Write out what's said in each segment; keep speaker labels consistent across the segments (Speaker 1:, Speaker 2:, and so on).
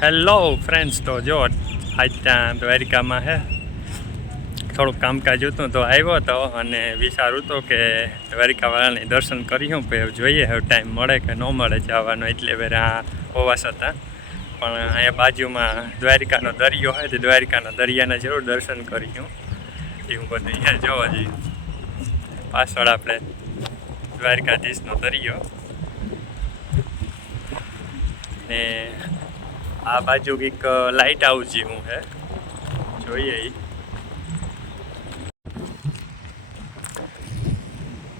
Speaker 1: Hello friends તો જો, આજ ત્યાં દ્વારિકામાં હે. થોડુંક કામકાજ હતું તો આવ્યો હતો અને વિચારું તો કે દ્વારિકાવાળાને દર્શન કર્યું કે જોઈએ હવે ટાઈમ મળે કે ન મળે જવાનો. એટલે વેરા હોવા છતાં પણ અહીંયા બાજુમાં દ્વારિકાનો દરિયો હોય તો દ્વારિકાના દરિયાના જરૂર દર્શન કર્યું એવું બધું અહીંયા જોવા જઈએ પાછળ આપણે દ્વારિકાધીશનો દરિયો. ને આ બાજુ કંઈક લાઇટ હાઉસ જેવું છે. જોઈએ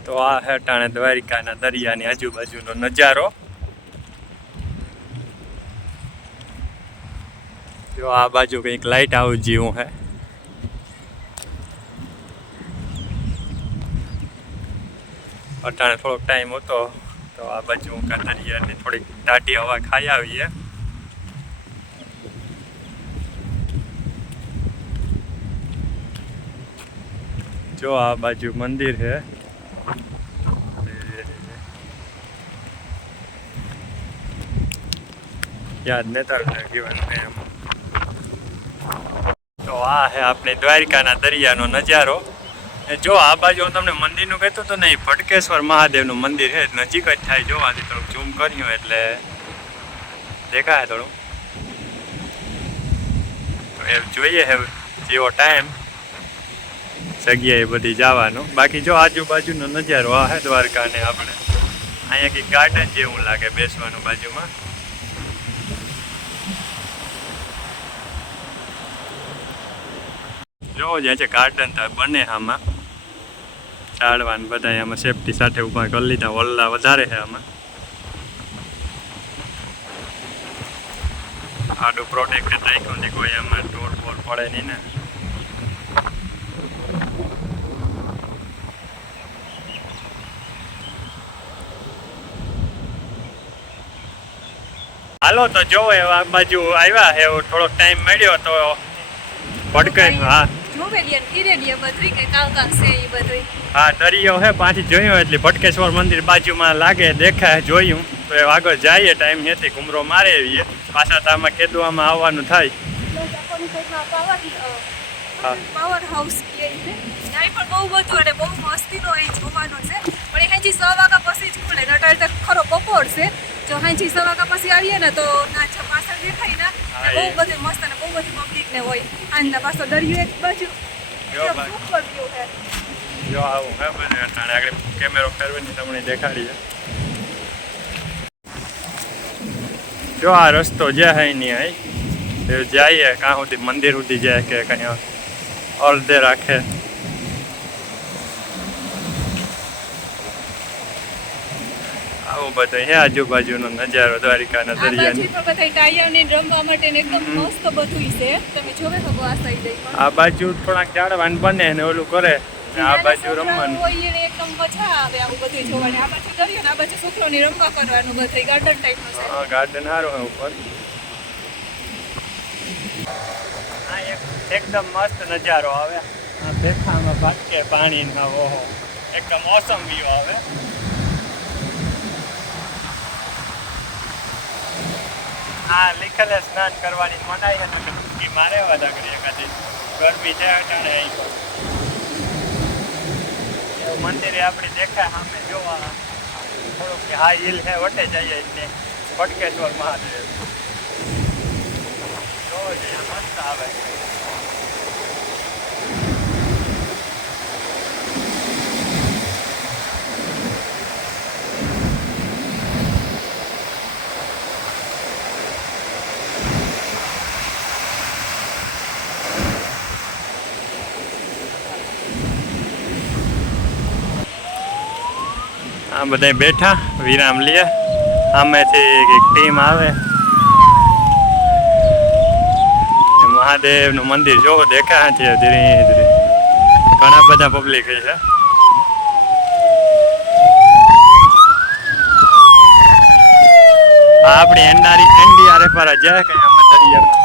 Speaker 1: તો આ હેઠાણે દ્વારિકાના દરિયાની આજુબાજુનો નજારો. જો આ બાજુ કંઈક લાઇટ હાઉસ જેવું છે. અટાણે થોડોક ટાઈમ હતો, તો આ બાજુ ઊંકા દરિયાની થોડીક દાઢી હવા ખાઈ આવીએ. જો આ બાજુ મંદિર છે. યાદ નતા જીવન તો આ છે આપણે દ્વારિકાના દરિયાનો નજારો. એ જો આ બાજુ હું તમને મંદિરનું કહેતો તો નહીં ભટકેશ્વર મહાદેવનું મંદિર છે, નજીક જ થાય જોવાથી થોડુંક ઝૂમ કર્યું એટલે દેખાય થોડું તો એ જોઈએ હવે જેવો ટાઈમ જગ્યાએ બધી જવાનું. બાકી જો આજુબાજુનો નજારો આ હે દ્વારકાને આપણે. અહીંયા કંઈક ગાર્ડન જેવું લાગે બેસવાનું બાજુમાં. જો, જ્યાં છે ગાર્ડન થાય બને આમાં. ઝાડવાન બધા આમાં સેફટી સાથે ઊભા કરી લીધા. વલ્લા વધારે છે આમાં. આડું પ્રોટેક્ટ રાખ્યું નથી કોઈ આમાં ટોર બોર પડે નહીં ને. હાલો તો જોવો આ બાજુ આવ્યા હે થોડો થોડોક ટાઈમ મળ્યો તો ભટકે હા.
Speaker 2: કે કાં કાં
Speaker 1: હા દરિયો હે પાછી જોયું એટલે ભટકેશ્વર મંદિર બાજુમાં લાગે દેખાય જોયું. તો એ આગળ જઈએ ટાઈમ નથી ઘુમરો મારે આવીએ. પાછા તો આમાં કેદવામાં આવવાનું થાય.
Speaker 2: પાવર હાઉસ છે. પણ બહુ બધું અને બહુ મસ્તીનો એ જોવાનો છે. પણ એ હાજી સો વાગ્યા પછી જ ખુલે નટાળ તો ખરો બપોર છે. જો હાંચી સવા કા પછી આવીએ ને તો ના પાછળ દેખાય ને. બહુ. બધું મસ્ત ને બહુ બધી પબ્લિક ને હોય. આના પાછો દરિયો એક બાજુ.
Speaker 1: જો
Speaker 2: છે
Speaker 1: આવું હે અટાણે. આગળ કેમેરો ફેરવીને તમને દેખાડીએ. જો આ રસ્તો જે હે નહીં આઈ જઈએ કાં સુધી મંદિર સુધી જાય કે કઈ અડધે રાખે. આવું બધું હે આજુબાજુનો નજારો દ્વારિકાના દરિયાની.
Speaker 2: આ
Speaker 1: બાજુ થોડાક ઝાડવાન બને ને ઓલું કરે આ બાજુ રમવાનું.
Speaker 2: એકદમ મજા આવે આવું બધું જોવાની. આ બાજુ દરિયો ને આ બાજુ છોકરોની રમવા કરવાનું બધું ગાર્ડન ટાઈપનું છે.
Speaker 1: હા ગાર્ડન સારું હે ઉપર. એક એકદમ મસ્ત નજારો આવે. આ બેખામાં ભાટકે પાણીના ઓહો. એકદમ ઓસમ વ્યૂ આવે. આ લીખેલે સ્નાન કરવાની મનાઈ હતી મારે વાદા કરી એકાદી ગરમી છે અટાણે આવી મંદિરે આપણી દેખાય સામે જોવા. થોડુંક હા હિલ હે, વટે જઈએ એટલે ભટકેશ્વર મહાદેવ. જોવો જોઈએ મસ્ત આવે. આ બધા બેઠા, વિરામ લે. આમેથી એક ટીમ આવે. મહાદેવનું મંદિર જોવો, દેખાય છે ધીરે ધીરે. ઘણા બધા પબ્લિક છે. આપણી એનડીઆરએફ વાળા જાય કઈ આમાં દરિયામાં.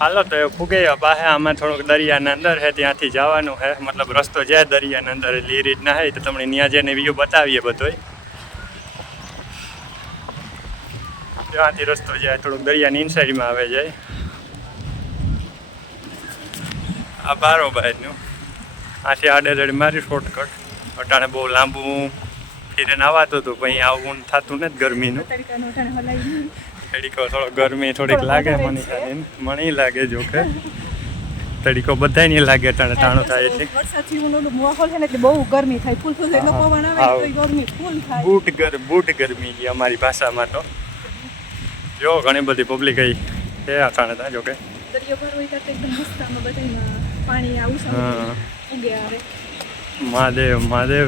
Speaker 1: હાલો, તો એ ફૂગે પાસે આમાં થોડુંક દરિયાના અંદર છે ત્યાંથી જવાનું છે મતલબ રસ્તો જાય દરિયાના અંદર એટલે એ રીતના હે તો તમને ત્યાં જઈને વ્યૂ બતાવીએ બધોય. ત્યાંથી રસ્તો જાય થોડુંક દરિયાની ઇનસાઇડમાં આવે જાય આ બારોબારનું આથી આડે મારી શોર્ટકટ અટાણે બહુ લાંબુ. ફીરે નાવાતું હતું પછી આવું થતું નથી ગરમીનું.
Speaker 2: ટાણે.
Speaker 1: તડીકો થોડો ગરમી થોડીક લાગે
Speaker 2: વધારે
Speaker 1: મને લાગે જો કે તડીકો બધાય નહીં લાગે ટાણે ટાણું થાય એટલે.
Speaker 2: વરસાદથી માહોલ છે ને એટલે બહુ ગરમી થાય. ફૂલ ફૂલ એટલો પવન આવે તો ગરમી ફૂલ થાય.
Speaker 1: બૂટ ગર બૂટ ગરમી છે અમારી ભાષામાં તો. જો ઘણી બધી પબ્લિક આવી છે અટાણે ત્યાં જો કે
Speaker 2: દરિયો ભરો હોય તો એકદમ મસ્ત આમાં પાણી આવું
Speaker 1: હા.
Speaker 2: ઉગે આવે.
Speaker 1: મહાદેવ મહાદેવ.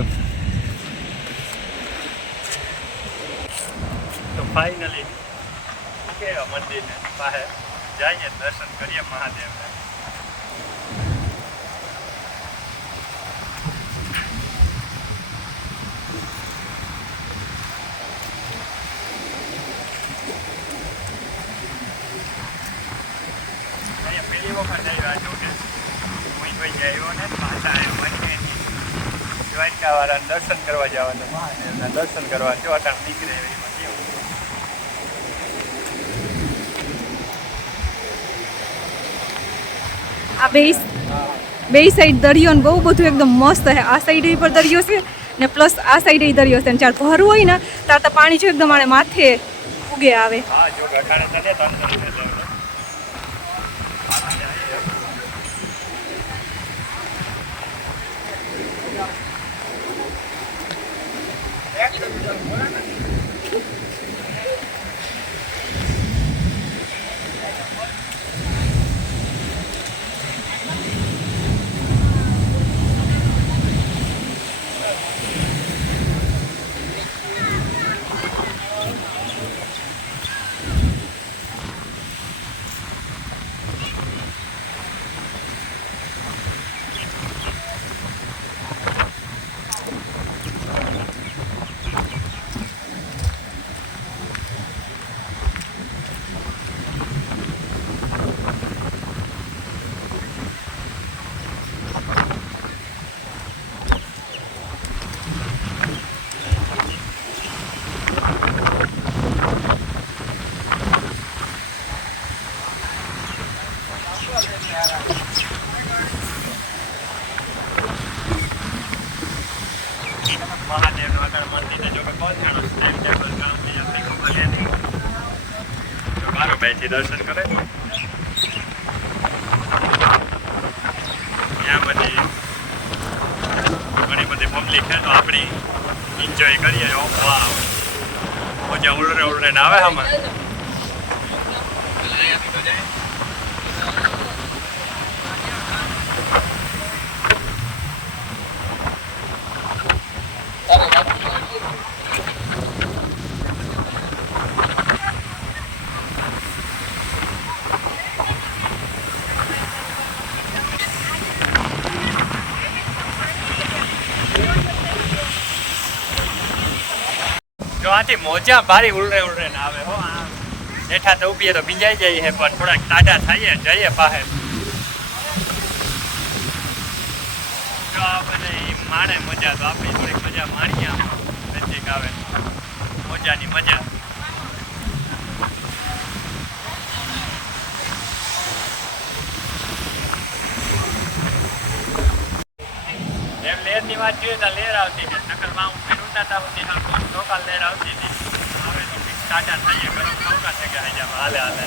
Speaker 1: તો ફાઇનલી કે મંદિર પાસે જઈએ દર્શન કરીએ મહાદેવને. પહેલી વખત આવ્યો જો કે મોહિતભાઈ ભાઈ આવ્યો ને પાછા આવ્યો વચ્ચે દ્વારકા વાળા દર્શન કરવા જવાનું. મહાદેવના દર્શન કરવા. જો અટાણ નીકળે એવી મને એવું.
Speaker 2: આ બે બે સાઈડ દરિયો ને બહુ બધું એકદમ મસ્ત છે. આ સાઈડ પર દરિયો છે ને પ્લસ આ સાઈડ દરિયો છે. ને જ્યારે ભરવું હોય ને, ત્યારે તો પાણી જો એકદમ આને માથે ઉગે આવે
Speaker 1: હા જો અટાણે તને તો અંદર છે તો. મહાદેવનું અટાણે મંદિરને જો કે બહુ ઘણું સ્ટેપ ટેબલ કામ બી આપણે ખબર છે નહીં. બારોબાઈથી દર્શન કરે. ત્યાં બધી ઘણી બધી પબ્લિક છે તો આપણી એન્જોય કરીએ. ઓ વાવ મજા ઉલરે ઉલરે ને આવે આમાં. જો આથી મોજા ભારી ઉલરે ઉલરે ને આવે, હો, આ બેઠા તો ઉભીએ તો ભીંજાઈ જાય છે, પણ થોડાક ટાઢા થઈએ જઈએ પાસે જો આ બધા માણે મજા, તો આપણે થોડીક મજા માણીએ આમ, નજીક આવે. મોજાની મજા. એમ લેરની વાત જોઈએ તો લેર આવતી હતી નકરમાં હું ફેર ઉતારતા હતી હા કોણ લોકલ લેર આવતી હતી હવે તો ફિક્સ ટાટા થઈએ ગરમ નૌકા થઈ ગયા હાલે હાલે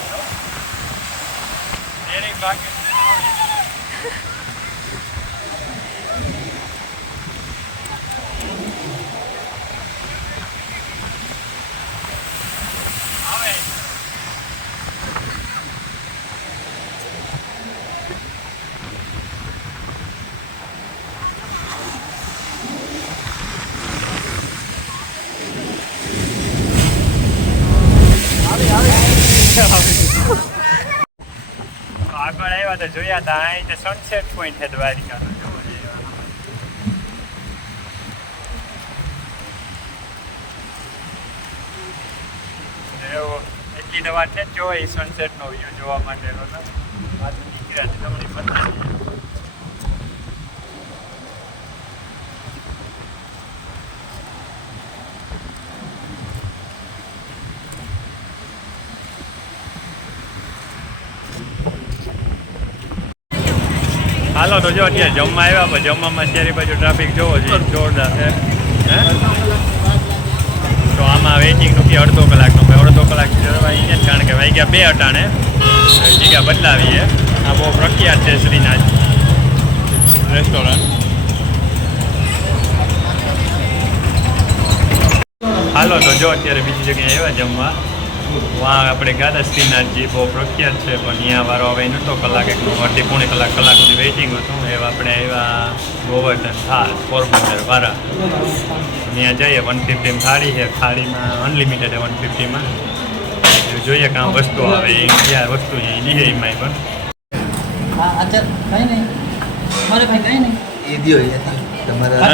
Speaker 1: બાકી આવે આગળ આવ્યા તો જોયા હતા અહીં સનસેટ પોઈન્ટ છે દ્વારિકાનો જોવો. એવો એટલી નવા છે જ એ સનસેટનો વ્યૂ જોવા માટેનો તો બાજુ નીકળ્યા છે, તમને બતાવીએ હાલો તો જો અત્યારે જમવા આવ્યા પણ જમવામાં અત્યારે બાજુ ટ્રાફિક જોવો છે. જોરદાર છે. તો આમાં વેઇટિંગનું કે અડધો કલાકનો ભાઈ અડધો કલાક જવાય છે કારણ કે વાગ્યા બે અટાણે. જગ્યા બદલાવીએ. આ બહુ પ્રખ્યાત છે શ્રીનાથ રેસ્ટોરન્ટ હાલો તો જો અત્યારે બીજી જગ્યાએ આવ્યા જમવા. વાં આપણે ગાદા શ્રીનાથજી બહુ પ્રખ્યાત છે પણ અહીંયા વારો હવે નહોતો કલાક એક અડધી પોણી કલાક કલાક સુધી વેઇટિંગ હતું. એવા આપણે એવા ગોવર્ધન થાળ પોરબંદર વાળા ત્યાં જઈએ વન ફિફ્ટીમાં થાળી છે થાળીમાં અનલિમિટેડ વન ફિફ્ટીમાં જોઈએ કામ વસ્તુ આવે એ ક્યાં વસ્તુ એ લીધે એમાંય પણ.
Speaker 3: હા અચ્છા કંઈ નહીં. મારે ભાઈ કંઈ નહીં.
Speaker 4: એ દિયો તમારા